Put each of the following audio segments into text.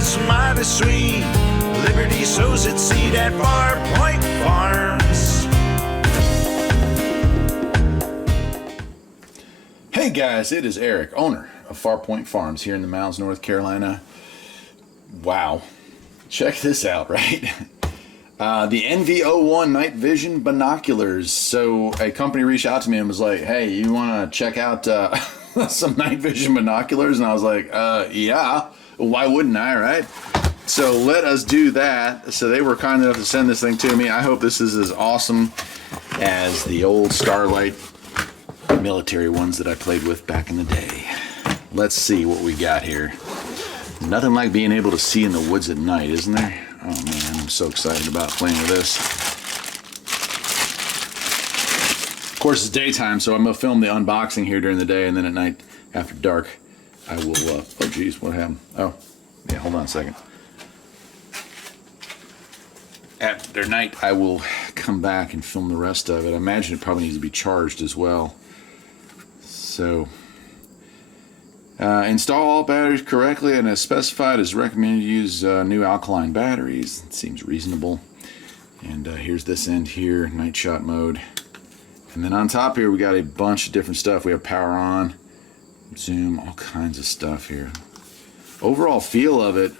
is mighty sweet. Liberty sows its seed at Farpoint Farms. Hey guys, it is Eric, owner of Farpoint Farms here in the mountains, North Carolina. Wow, check this out, right? The NV01 night vision binoculars. So a company reached out to me and was like, hey, you want to check out some night vision binoculars? And I was like, yeah, why wouldn't I, right? So let us do that. So they were kind enough to send this thing to me. I hope this is as awesome as the old Starlight military ones that I played with back in the day. Let's see what we got here. Nothing like being able to see in the woods at night, isn't there? Oh man, I'm so excited about playing with this. Of course, it's daytime, so I'm going to film the unboxing here during the day, and then at night, after dark, I will, oh geez, what happened? Oh, yeah, hold on a second. After night, I will come back and film the rest of it. I imagine it probably needs to be charged as well. So, install all batteries correctly, and as specified, is recommended to use new alkaline batteries. It seems reasonable. And here's this end here, night shot mode. And then on top here, we got a bunch of different stuff. We have power on, zoom, all kinds of stuff here. Overall feel of it,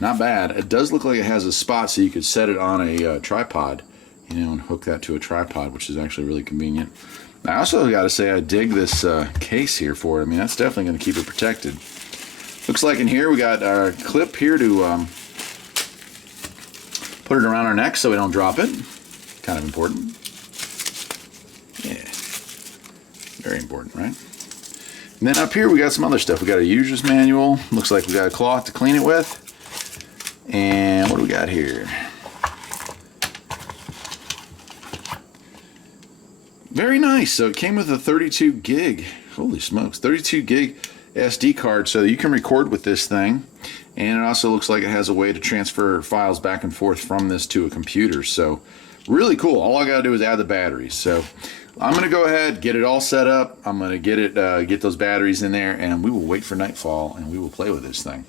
not bad. It does look like it has a spot so you could set it on a tripod, you know, and hook that to a tripod, which is actually really convenient. I also got to say I dig this case here for it. I mean, that's definitely going to keep it protected. Looks like in here we got our clip here to put it around our neck so we don't drop it. Kind of important. Yeah. Very important, right? And then up here we got some other stuff. We got a user's manual. Looks like we got a cloth to clean it with. And what do we got here? Very nice. So it came with a 32 gig, holy smokes, 32 gig SD card, so you can record with this thing. And it also looks like it has a way to transfer files back and forth from this to a computer. So really cool. All I gotta do is add the batteries. So I'm gonna go ahead, get it all set up. I'm gonna get those batteries in there, and we will wait for nightfall and we will play with this thing.